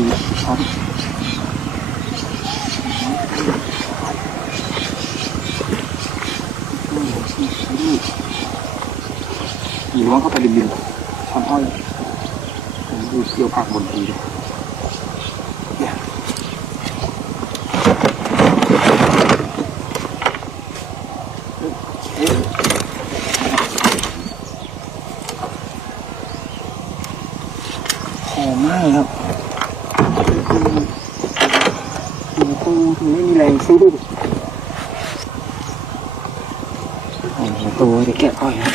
ดูช้อนหรือว่าเข้าไปริมๆช้อนอ้อยดูเกี่ยวผักบนทีเนี่ยหอมมากครับตู้ถึงไม่มีแรงสู้ตัวจะแกะอ้อยครับ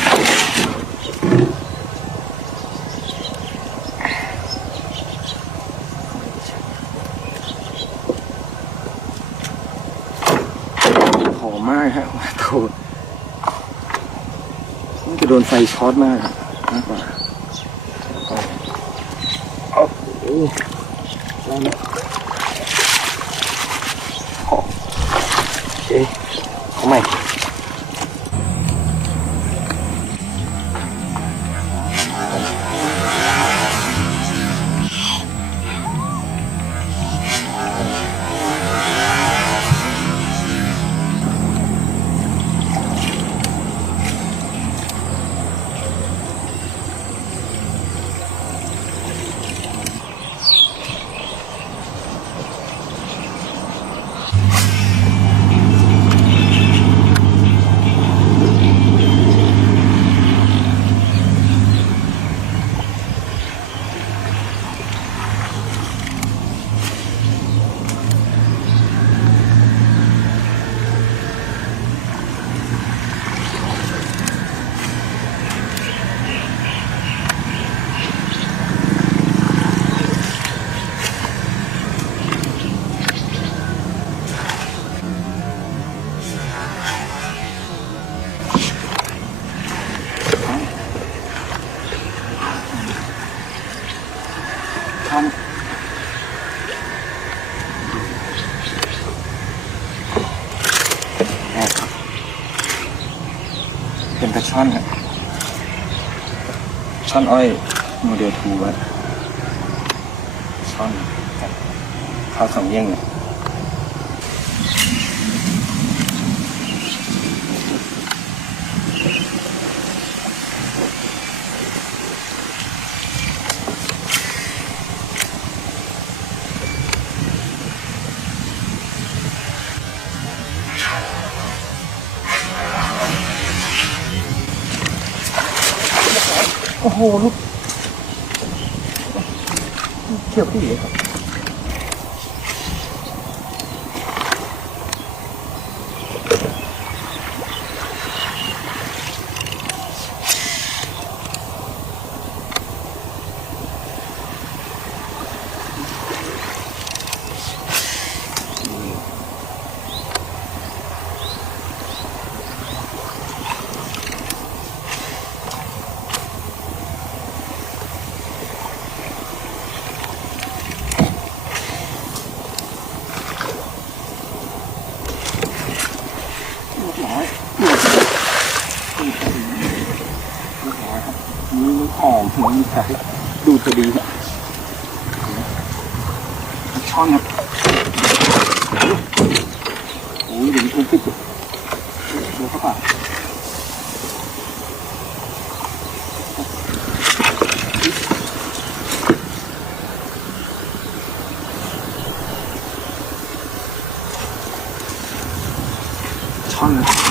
หอมมากครับตัวนี่จะโดนไฟช็อตมากมากกว่าโอ้โหแล้วนะโอเคเอาใหม่เป็นปลาช่อนครับช่อนอ้อยโมเดลทูวัดช่อนข้าวสองเยี่ยงเนี่ยโอ้โหลูกเที่ยวพี่เลยครับนี่มันหอมถึงมีสายดูดพอดีครับช่อนครับโอ้ยเดี๋ยวมันติดเดี๋ยวเข้าไปช่อน